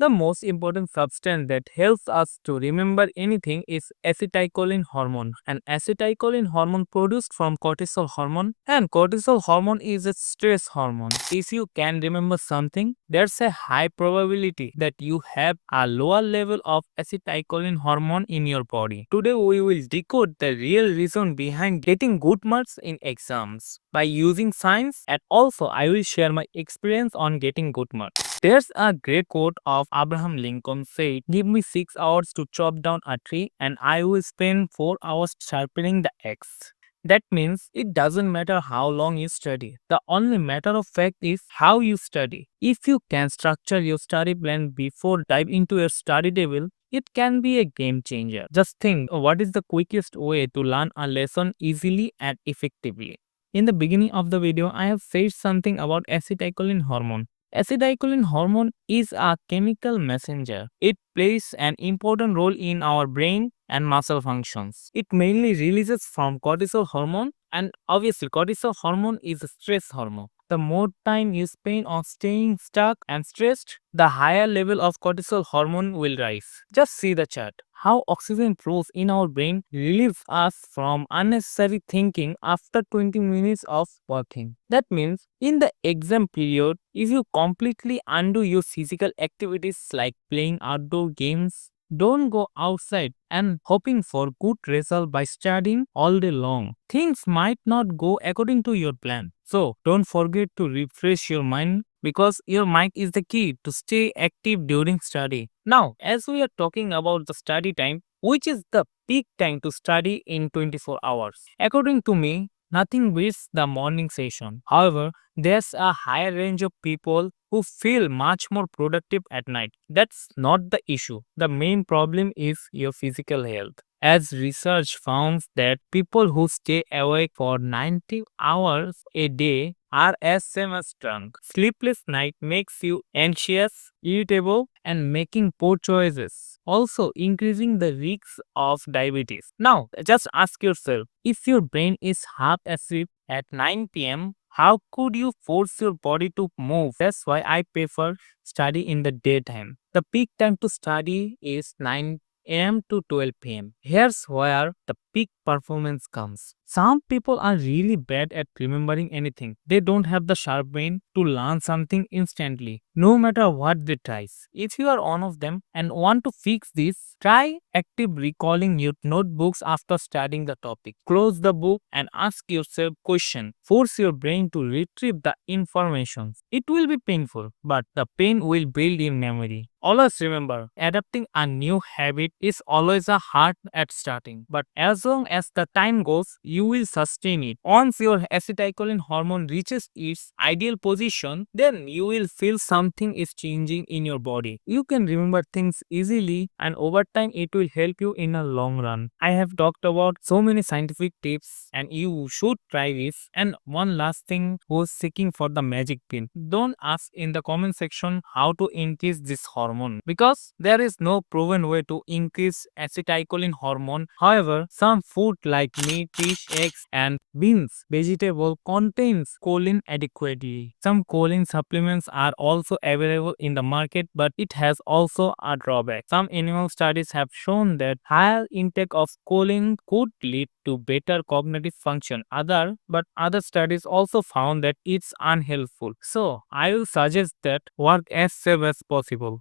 The most important substance that helps us to remember anything is acetylcholine hormone. And acetylcholine hormone produced from cortisol hormone, and cortisol hormone is a stress hormone. If you can remember something, there's a high probability that you have a lower level of acetylcholine hormone in your body. Today we will decode the real reason behind getting good marks in exams by using science, and also I will share my experience on getting good marks. There's a great quote of Abraham Lincoln said, "Give me 6 hours to chop down a tree and I will spend 4 hours sharpening the axe." That means it doesn't matter how long you study. The only matter of fact is how you study. If you can structure your study plan before dive into your study table, it can be a game changer. Just think, what is the quickest way to learn a lesson easily and effectively? In the beginning of the video, I have said something about acetylcholine hormone. Acetylcholine hormone is a chemical messenger. It plays an important role in our brain and muscle functions. It mainly releases from cortisol hormone, and obviously cortisol hormone is a stress hormone. The more time you spend on staying stuck and stressed, the higher level of cortisol hormone will rise. Just see the chart. How oxygen flows in our brain relieves us from unnecessary thinking after 20 minutes of working. That means in the exam period, if you completely undo your physical activities like playing outdoor games, don't go outside and hoping for good result by studying all day long. Things might not go according to your plan. So don't forget to refresh your mind because your mind is the key to stay active during study. Now, as we are talking about the study time, which is the peak time to study in 24 hours. According to me, nothing beats the morning session. However, there's a higher range of people who feel much more productive at night. That's not the issue. The main problem is your physical health. As research found that people who stay awake for 90 hours a day are as same as drunk. Sleepless night makes you anxious, irritable, and making poor choices. Also increasing the risks of diabetes. Now, just ask yourself, if your brain is half asleep at 9 p.m., how could you force your body to move? That's why I prefer study in the daytime. The peak time to study is 9 a.m. to 12 p.m. Here's where the peak performance comes. Some people are really bad at remembering anything. They don't have the sharp brain to learn something instantly, no matter what they try. If you are one of them and want to fix this, try active recalling your notebooks after studying the topic. Close the book and ask yourself question. Force your brain to retrieve the information. It will be painful, but the pain will build in memory. Always remember, adapting a new habit is always a hard at starting, but as long as the time goes, you will sustain it. Once your acetylcholine hormone reaches its ideal position, then you will feel something is changing in your body. You can remember things easily, and over time it will help you in a long run. I have talked about so many scientific tips and you should try this. And one last thing, who's seeking for the magic pin, don't ask in the comment section how to increase this hormone because there is no proven way to increase acetylcholine hormone. However, some food like meat, fish, eggs, and beans, vegetable contains choline adequately. Some choline supplements are also available in the market, but it has also a drawback. Some animal studies have shown that higher intake of choline could lead to better cognitive function. But other studies also found that it's unhelpful. So I will suggest that work as safe as possible.